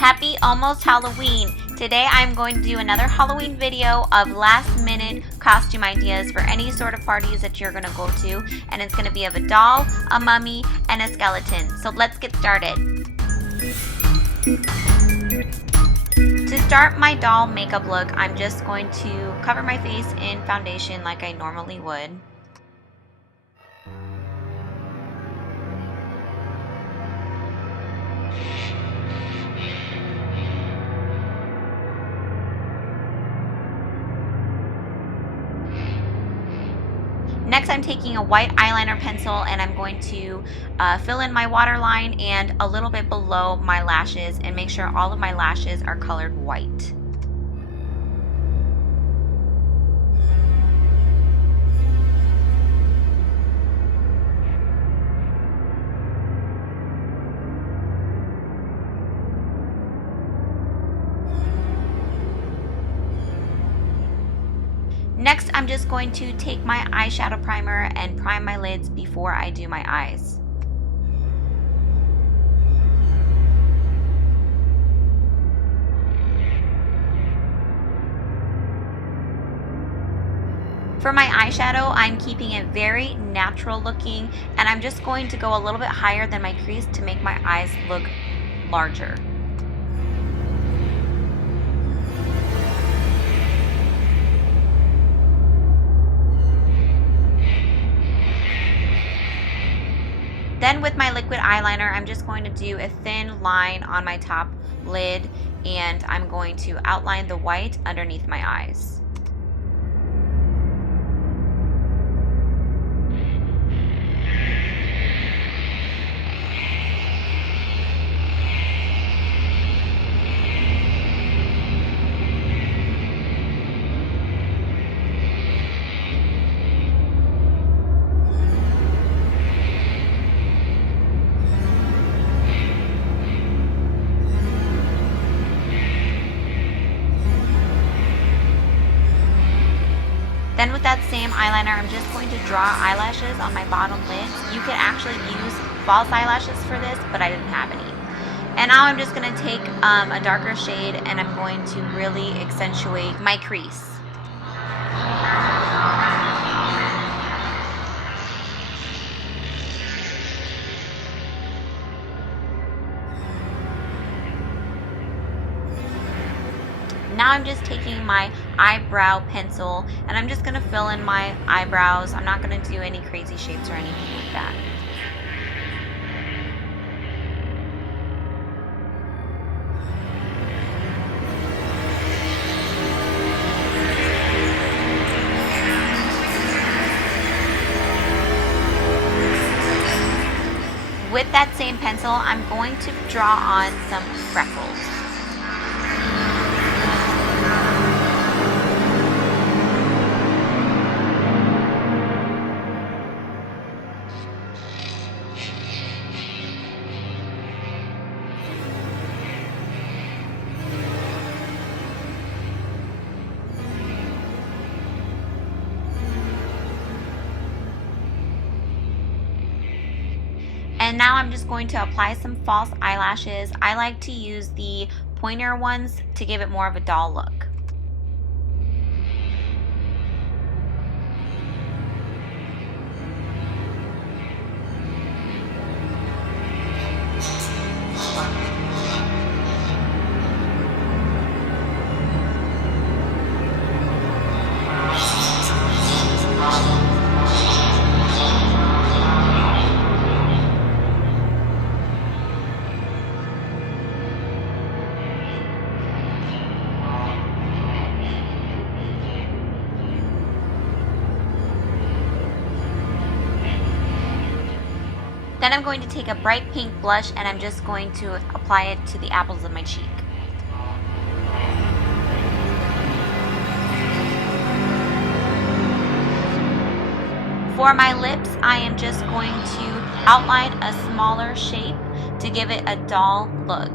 Happy almost Halloween! Today I'm going to do another Halloween video of last minute costume ideas for any sort of parties that you're going to go to, and it's going to be of a doll, a mummy, and a skeleton. So let's get started. To start my doll makeup look, I'm just going to cover my face in foundation like I normally would. Next, I'm taking a white eyeliner pencil and I'm going to fill in my waterline and a little bit below my lashes and make sure all of my lashes are colored white. Next, I'm just going to take my eyeshadow primer and prime my lids before I do my eyes. For my eyeshadow, I'm keeping it very natural looking, and I'm just going to go a little bit higher than my crease to make my eyes look larger. Then with my liquid eyeliner, I'm just going to do a thin line on my top lid, and I'm going to outline the white underneath my eyes. Then with that same eyeliner, I'm just going to draw eyelashes on my bottom lids. You could actually use false eyelashes for this, but I didn't have any. And now I'm just going to take a darker shade and I'm going to really accentuate my crease. Now I'm just taking my eyebrow pencil and I'm just going to fill in my eyebrows. I'm not going to do any crazy shapes or anything like that. With that same pencil, I'm going to draw on some freckles. And now I'm just going to apply some false eyelashes. I like to use the pointer ones to give it more of a doll look. Then I'm going to take a bright pink blush and I'm just going to apply it to the apples of my cheek. For my lips, I am just going to outline a smaller shape to give it a doll look.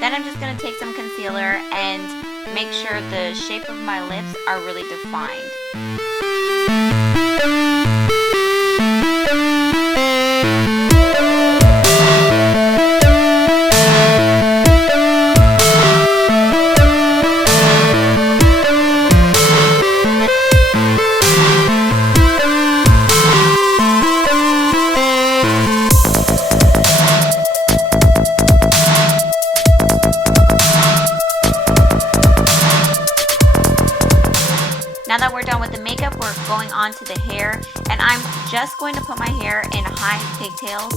Then I'm just going to take some concealer and make sure the shape of my lips are really defined. Now that we're done with the makeup, we're going on to the hair, and I'm just going to put my hair in high pigtails.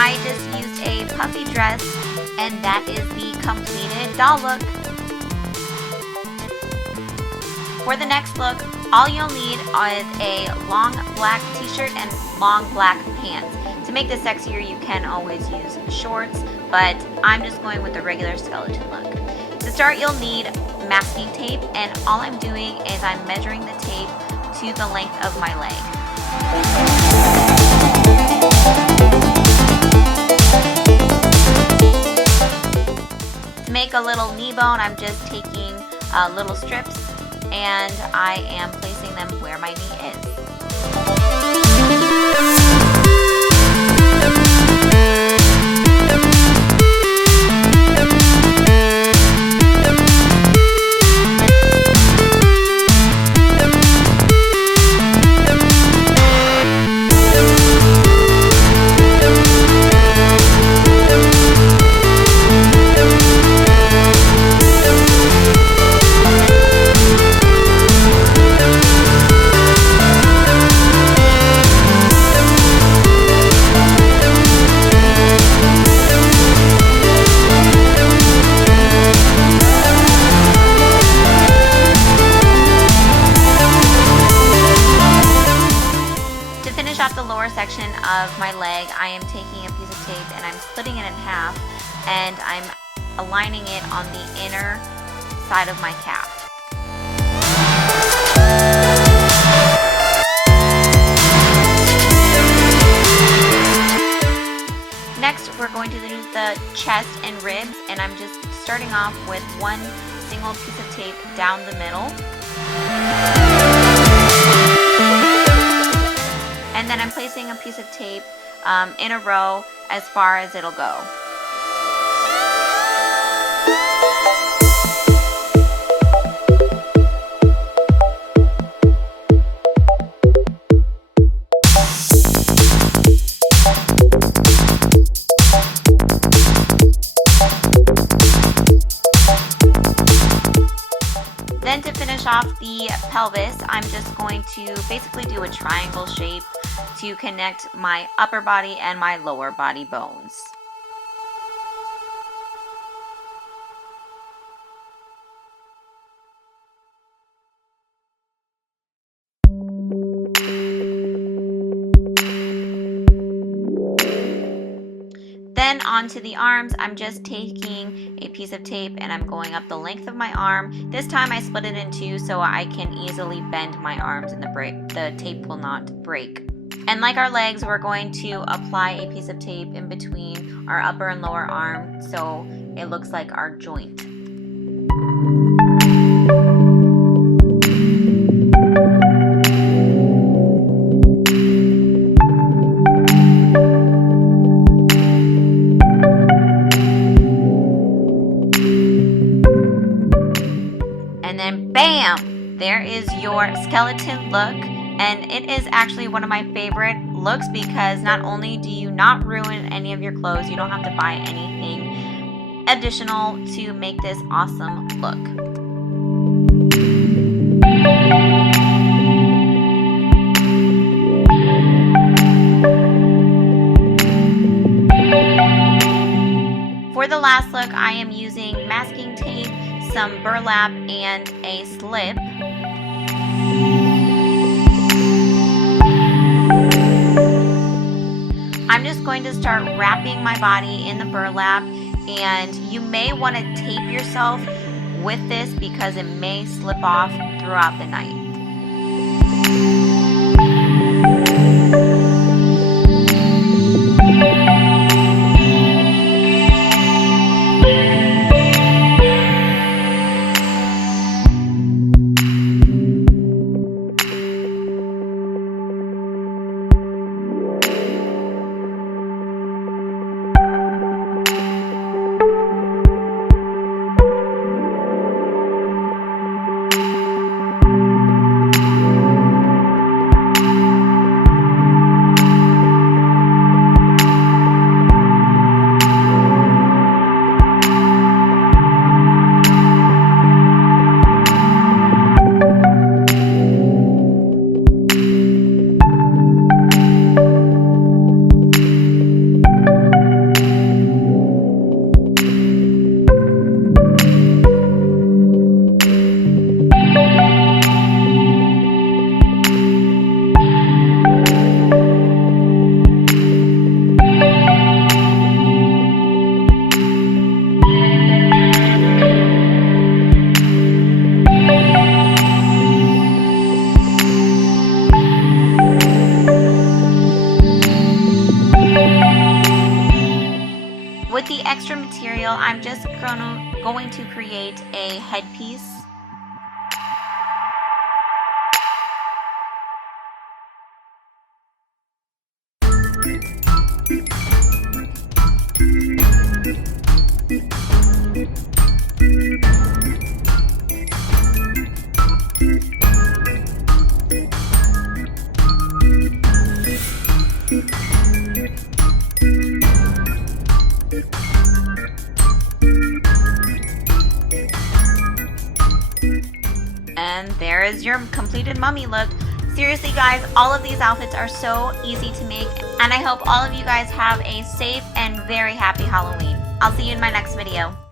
I just used a puffy dress, and that is the completed doll look. For the next look, all you'll need is a long black t-shirt and long black pants. To make this sexier, you can always use shorts, but I'm just going with the regular skeleton look. To start, you'll need masking tape, and all I'm doing is I'm measuring the tape to the length of my leg. To make a little knee bone, I'm just taking little strips and I am placing them where my knee is. Section of my leg, I am taking a piece of tape and I'm splitting it in half, and I'm aligning it on the inner side of my calf. Next, we're going to do the chest and ribs, and I'm just starting off with one single piece of tape down the middle. And then I'm placing a piece of tape in a row as far as it'll go. Then to finish off the pelvis, I'm just going to basically do a triangle shape to connect my upper body and my lower body bones. Then onto the arms, I'm just taking a piece of tape and I'm going up the length of my arm. This time I split it in two so I can easily bend my arms and the tape will not break. And like our legs, we're going to apply a piece of tape in between our upper and lower arm so it looks like our joint. And then bam! There is your skeleton look. And it is actually one of my favorite looks because not only do you not ruin any of your clothes, you don't have to buy anything additional to make this awesome look. last look, I am using masking tape, some burlap, and a slip. I'm just going to start wrapping my body in the burlap, and you may want to tape yourself with this because it may slip off throughout the night. With the extra material, I'm just going to create a headpiece. And there is your completed mummy look. Seriously guys, all of these outfits are so easy to make, and I hope all of you guys have a safe and very happy Halloween. I'll see you in my next video.